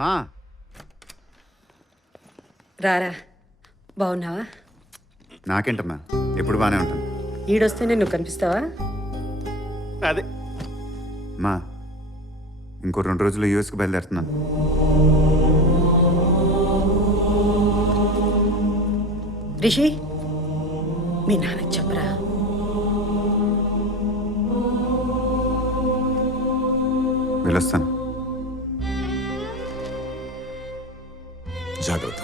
మా రారా, బాగున్నావా? నాకేంటమ్మా, ఎప్పుడు బాగానే ఉంటాను. ఈడొస్తేనే నువ్వు కనిపిస్తావా? అదే మా ఇంకో 2 రోజుల్లో యూఎస్కి బయలుదేరుతున్నాను. రిషి, మీ నాన్నకి చెప్పరా. వెళ్ళొస్తాను. జాగ్రత్త.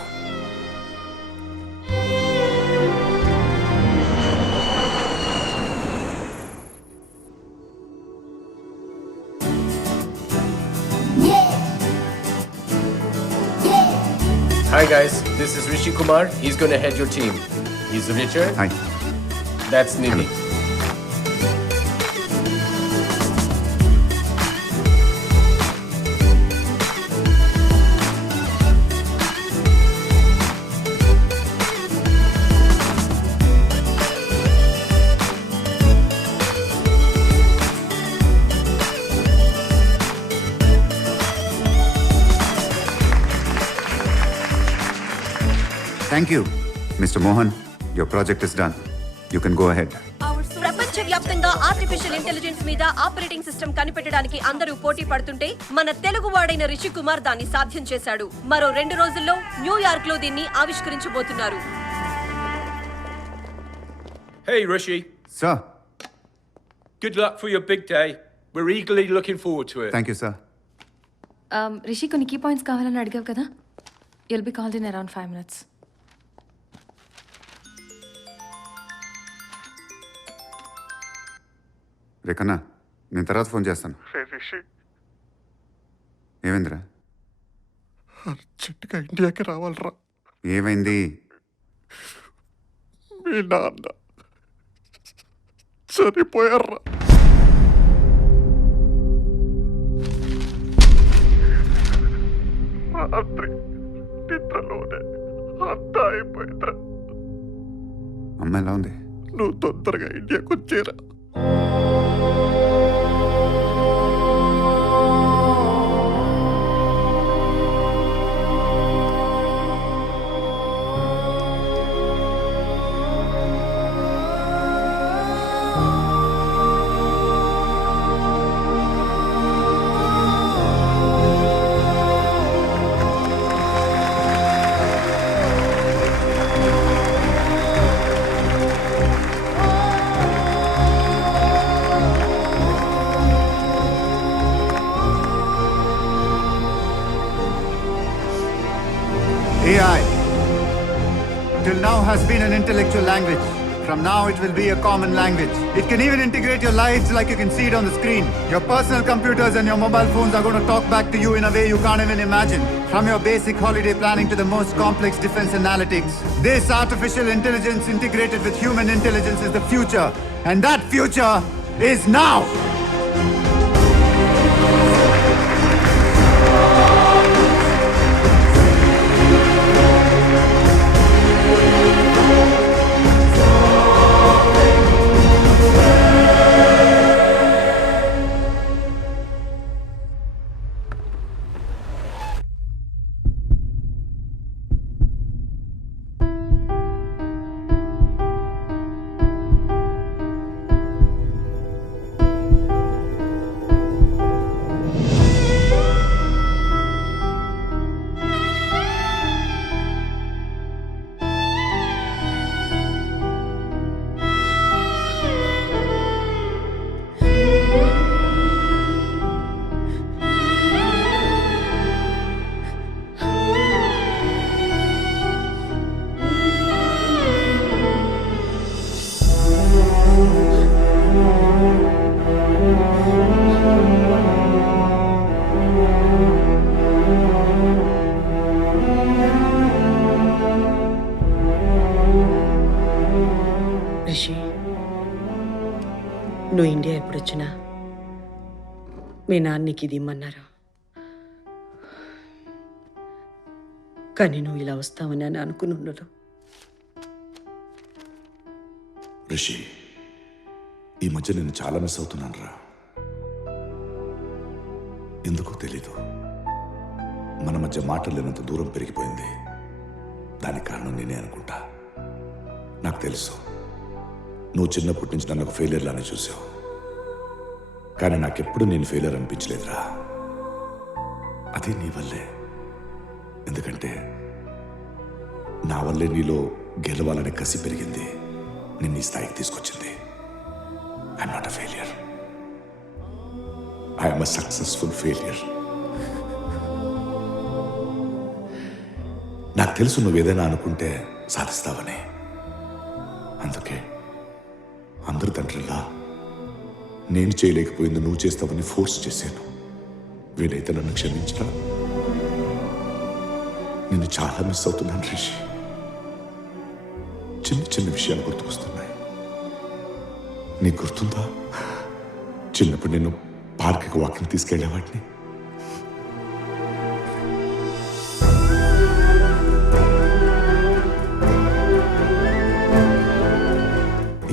Hi guys, this is Rishi Kumar. He's going to head your team. He's Richard. Hi. That's Nidhi. Thank you mister Mohan. Your project is done. You can go ahead. ప్రపంచవ్యాప్తంగా ఆర్టిఫిషియల్ ఇంటెలిజెన్స్ మీద ఆపరేటింగ్ సిస్టమ్ కనిపెట్టడానికి అందరూ పోటీ పడుతుంటే మన తెలుగు వాడైన రిషి కుమార్ దాన్ని సాధ్యం చేశాడు. మరో 2 రోజుల్లో న్యూయార్క్ లో దీన్ని ఆవిష్కరించబోతున్నారు. Hey Rishi, sir. good luck for your big day. We're eagerly looking forward to it. Thank you sir. Rishi, కొన్ని కీ పాయింట్స్ కావాలని అడిగావు కదా. You'll be called in around 5 minutes. రేకన్నా, నేను తర్వాత ఫోన్ చేస్తాను. ఏమైందిరా? అర్జెంటుగా ఇండియాకి రావాలరా. ఏమైంది? మీ నాన్న చనిపోయారా. రాత్రి నిద్రలోనే అంతా అయిపోయిందిరా. అమ్మ ఎలా ఉంది? నువ్వు తొందరగా ఇండియాకి వచ్చేరా. AI till now has been an intellectual language. From now it will be a common language. It can even integrate your lives like you can see it on the screen. Your personal computers and your mobile phones are going to talk back to you in a way you can't even imagine. From your basic holiday planning to the most complex defense analytics. This artificial intelligence integrated with human intelligence is the future. And that future is now! నువ్వు India ఎప్పుడొచ్చినా మీ నాన్నకి ఇది ఇమ్మన్నారు. కానీ నువ్వు ఇలా వస్తావని అని అనుకుని ఉండదు. రిషి, ఈ మధ్య నేను చాలా మిస్ అవుతున్నాను రా. ఎందుకో తెలీదు. మన మధ్య మాటలేనంత దూరం పెరిగిపోయింది. దానికి కారణం నేనే అనుకుంటా. నాకు తెలుసు నువ్వు చిన్నప్పటి నుంచి నన్ను ఒక ఫెయిలియర్ లానే చూసావు, కానీ నాకెప్పుడు నేను ఫెయిలియర్ అనిపించలేదురా. అది నీ వల్లే. ఎందుకంటే నా వల్లే నీలో గెలవాలనే కసి పెరిగింది, నిన్ను ఈ స్థాయికి తీసుకొచ్చింది. I'm not a failure, I'm a successful failure. నాకు తెలుసు నువ్వు ఏదైనా అనుకుంటే సాధిస్తావని. అందుకే అందరి తండ్రిలా నేను చేయలేకపోయింది నువ్వు చేస్తావని ఫోర్స్ చేశాను. వీలైతే నన్ను క్షమించరా. నిన్ను చాలా మిస్ అవుతున్నాను రిషి. చిన్న చిన్న విషయాలు గుర్తుకొస్తున్నాయి. నీకు గుర్తుందా చిన్నప్పుడు నేను పార్క్కి వాకింగ్ తీసుకెళ్లేవాడిని?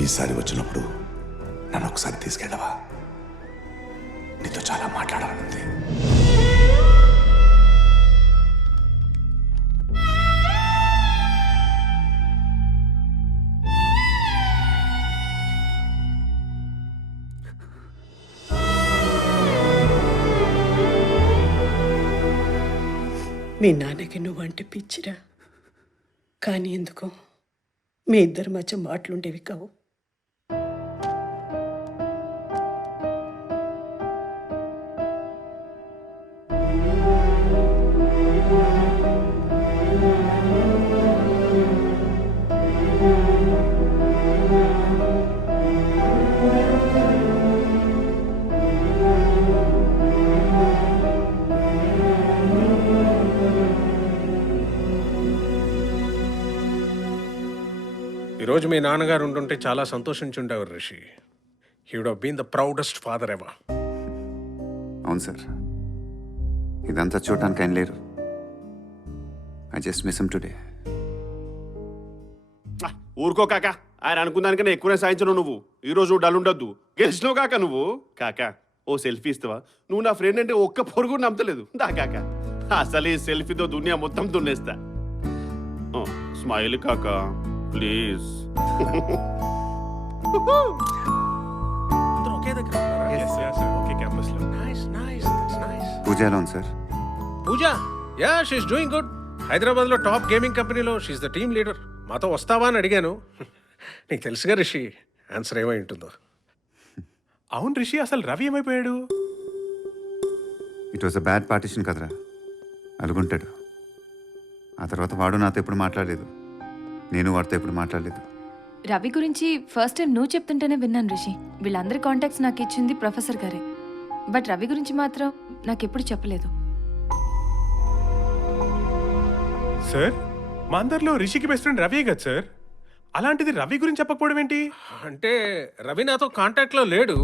ఈసారి వచ్చినప్పుడు నన్ను ఒకసారి తీసుకెళ్ళవా? నీతో చాలా మాట్లాడాలనుంది. మీ నాన్నకి నువ్వంటే పిచ్చిరా, కానీ ఎందుకో మీ ఇద్దరి మధ్య మాటలుండేవి కావు. ఈరోజు మీ నాన్నగారు ఉంటుంటే చాలా సంతోషించుండేవారు Rishi. He would have been the proudest father ever. అవును సార్, ఇదంతా చూడటానికి ఆయన లేరు. I just miss him today. ఊరుకో కాక, ఆయన అనుకున్నానికన్నా ఎక్కువనే సాయించను నువ్వు. ఈరోజు డల్ ఉండొద్దు, గెలిచినావు కాక నువ్వు. కాక ఓ సెల్ఫీ ఇస్తావా? నువ్వు నా ఫ్రెండ్ అంటే ఒక్క పొరుగు నమ్మతలేదు. దా కాక, అసలు ఈ సెల్ఫీతో దునియా మొత్తం దున్నేస్తా. స్మైల్ కాక ప్లీజ్. ఒకే దగ్గర ఓకే క్యాంపస్ లో. Nice nice nice. పూజ ఎలా ఉంది sir? Pooja ya she is doing good. Hyderabad లో టాప్ గేమింగ్ కంపెనీలో she is the team leader. మాతో వస్తావా అని అడిగాను. నీకు తెలుసుగా రిషి, ఆన్సర్ ఏమై ఉంటుందో. అవును రిషి, అసలు రవి ఏమైపోయాడు? It was a bad partition కదరా, అనుకుంటాడు. ఆ తర్వాత వాడు నాతో ఎప్పుడు మాట్లాడలేదు, నేను వాడితో ఎప్పుడు మాట్లాడలేదు. రవి గురించి ఫస్ట్ టైం నువ్వు చెప్తుంటేనే విన్నాను రిషి. వీళ్ళందరి కాంటాక్ట్స్ నాకు ఇచ్చింది ప్రొఫెసర్ గారే, బట్ రవి గురించి మాత్రం నాకెప్పుడు చెప్పలేదు. సార్, మా అందరిలో రిషికి బెస్ట్ ఫ్రెండ్ రవి కదా సార్. అలాంటిది రవి గురించి చెప్పకపోవడం ఏంటి? అంటే రవి నాతో కాంటాక్ట్లో లేడు,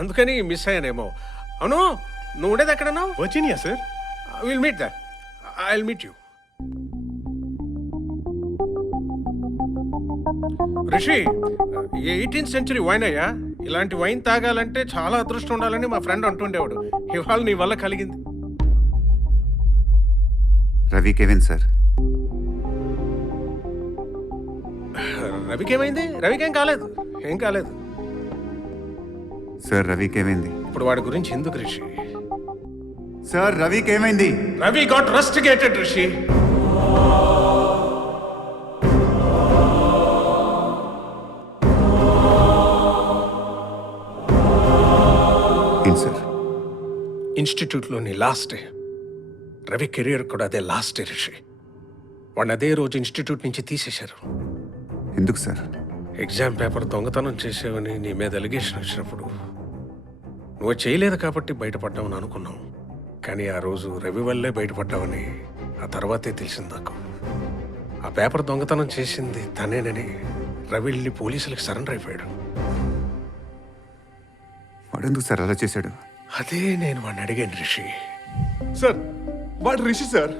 అందుకని మిస్ అయ్యానేమో. అవును, నువ్వు ఉండేది ఎక్కడన్నా? Virginia sir. Will meet that. I will meet you. Rishi, 18th century wine అయ్యా. ఇలాంటి వైన్ తాగాలంటే చాలా అదృష్టం ఉండాలని మా ఫ్రెండ్ అంటుండేవాడు. ఇవాళ నీ వల్ల కలిగింది. Ravi Kevin sir. రవికి ఏమైంది? రవికి ఏం కాలేదు, ఏం కాలేదు. సార్ రవికి ఏమైంది? ఇప్పుడు వాడి గురించి ఎందుకు రిషి? సార్ రవికి ఏమైంది? Ravi got rusticated Rishi. ఏంటి సార్? ఇన్స్టిట్యూట్లోని లాస్ట్ డే. రవి కెరియర్ కూడా అదే లాస్ట్ డే రిషి. వాడిని అదే రోజు ఇన్స్టిట్యూట్ నుంచి తీసేశారు. ఎందుకు సార్? ఎగ్జామ్ పేపర్ దొంగతనం చేసేవని నీ మీద ఎలిగేషన్ వచ్చినప్పుడు నువ్వు చేయలేదు కాబట్టి బయటపడ్డావని అనుకున్నావు. కానీ ఆ రోజు రవి వల్లే బయటపడ్డావని ఆ తర్వాతే తెలిసింది నాకు. ఆ పేపర్ దొంగతనం చేసింది తనేనని రవి వెళ్ళి పోలీసులకు సరెండర్ అయిపోయాడు. వాడెందుకు సార్ అలా చేశాడు? అదే నేను వాడిని అడిగాను రిషి. సార్, వాడు రిషి సార్.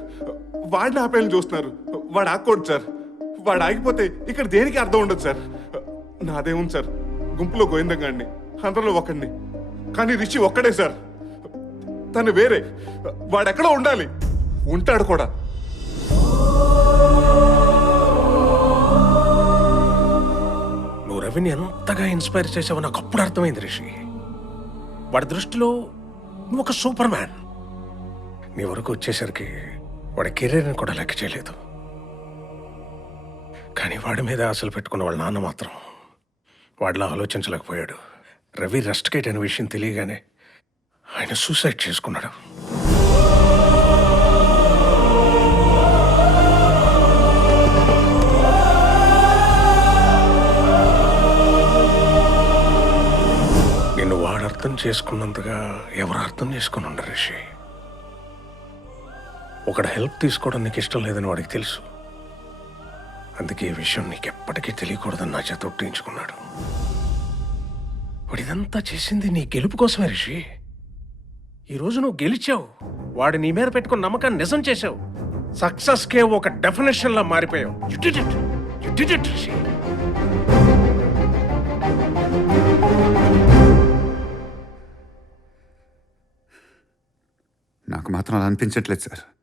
వాడిని ఆపేయాలని చూస్తున్నారు. వాడు ఆగకూడదు సార్. వాడు ఆగిపోతే ఇక్కడ దేనికి అర్థం ఉండదు సార్. నాదేముంది సార్, గుంపులో గోవిందంగాడిని, అందరిలో ఒకడిని. కానీ రిషి ఒక్కడే సార్. తను వేరే. వాడెక్కడో ఉండాలి, ఉంటాడు కూడా. నువ్వు రవిని ఎంతగా ఇన్స్పైర్ చేసావో నాకు అప్పుడు అర్థమైంది రిషి. వాడి దృష్టిలో నువ్వు ఒక సూపర్ మ్యాన్. నీ వరకు వచ్చేసరికి వాడి కెరీర్ని కూడా లెక్క చేయలేదు. కానీ వాడి మీద ఆశలు పెట్టుకున్న వాళ్ళ నాన్న మాత్రం వాడిలా ఆలోచించలేకపోయాడు. రవి రెస్ట్కేట్ అనే విషయం తెలియగానే ఆయన సూసైడ్ చేసుకున్నాడు. నిన్ను వాడు అర్థం చేసుకున్నంతగా ఎవరు అర్థం చేసుకుని ఉండరు రిషి. ఒకడు హెల్ప్ తీసుకోవడం నీకు ఇష్టం లేదని వాడికి తెలుసు. అందుకే ఈ విషయం నీకెప్పటికీ తెలియకూడదని నా చేత ఒట్టించుకున్నాడు. వాడు ఇదంతా చేసింది నీ గెలుపు కోసమే రిషి. ఈరోజు నువ్వు గెలిచావు. వాడు నీ మీద పెట్టుకున్న నమ్మకాన్ని నిజం చేశావు. సక్సెస్కే ఒక డెఫినేషన్ లా మారిపోయావు. You did it. You did it, Rishi. నాకు మాత్రం అలా అనిపించట్లేదు సార్.